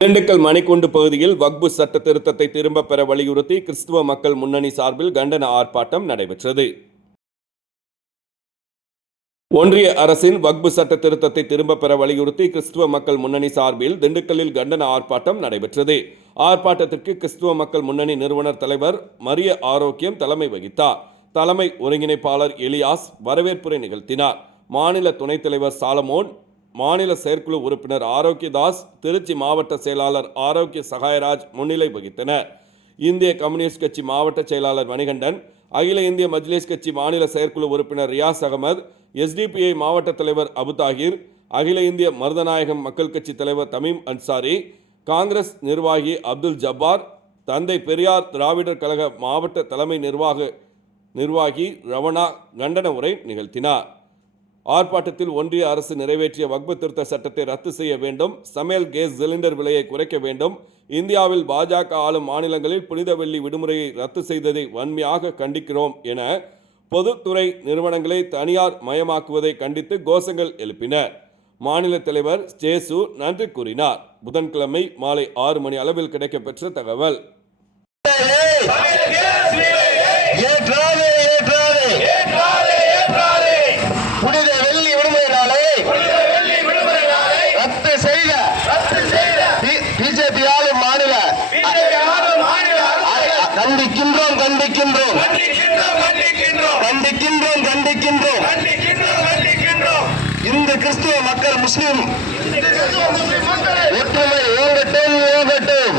திண்டுக்கல் மணிக்கூண்டு பகுதியில் வக்பு சட்ட திருத்தத்தை திரும்பப் பெற வலியுறுத்தி கிறிஸ்துவ மக்கள் முன்னணி சார்பில் கண்டன ஆர்ப்பாட்டம் நடைபெற்றது. ஒன்றிய அரசின் வக்பு சட்ட திருத்தத்தை திரும்பப் பெற வலியுறுத்தி கிறிஸ்துவ மக்கள் முன்னணி சார்பில் திண்டுக்கல்லில் கண்டன ஆர்ப்பாட்டம் நடைபெற்றது. ஆர்ப்பாட்டத்திற்கு கிறிஸ்துவ மக்கள் முன்னணி நிறுவனர் தலைவர் மரிய ஆரோக்கியம் தலைமை வகித்தார். தலைமை ஒருங்கிணைப்பாளர் எலியாஸ் வரவேற்புரை நிகழ்த்தினார். மாநில துணைத் தலைவர் சாலமோன், மாநில செயற்குழு உறுப்பினர் ஆரோக்கியதாஸ், திருச்சி மாவட்ட செயலாளர் ஆரோக்கிய சகாயராஜ் முன்னிலை வகித்தனர். இந்திய கம்யூனிஸ்ட் கட்சி மாவட்ட செயலாளர் மணிகண்டன், அகில இந்திய மஜ்லிஸ் கட்சி மாநில செயற்குழு உறுப்பினர் ரியாஸ் அகமது, SDPI மாவட்ட தலைவர் அபுதாகிர், அகில இந்திய மருதநாயகம் மக்கள் கட்சி தலைவர் தமீம் அன்சாரி, காங்கிரஸ் நிர்வாகி அப்துல் ஜப்பார், தந்தை பெரியார் திராவிடர் கழக மாவட்ட தலைமை நிர்வாகி ரவணா கண்டன உரை நிகழ்த்தினார். ஆர்ப்பாட்டத்தில் ஒன்றிய அரசு நிறைவேற்றிய வக்பு திருத்த சட்டத்தை ரத்து செய்ய வேண்டும், சமையல் கேஸ் சிலிண்டர் விலையை குறைக்க வேண்டும், இந்தியாவில் பாஜக ஆளும் மாநிலங்களில் புனித வெள்ளி விடுமுறையை ரத்து செய்ததை வன்மையாக கண்டிக்கிறோம் என பொதுத்துறை நிறுவனங்களை தனியார் மயமாக்குவதை கண்டித்து கோஷங்கள் எழுப்பினர். மாநில தலைவர் ஜேசு நன்றி கூறினார். புதன்கிழமை மாலை 6 மணி அளவில் கிடைக்கப்பெற்ற தகவல். இந்த கிறிஸ்துவ மக்கள் முஸ்லிம் ஒற்றுமை ஓங்கட்டும் ஓங்கட்டும்.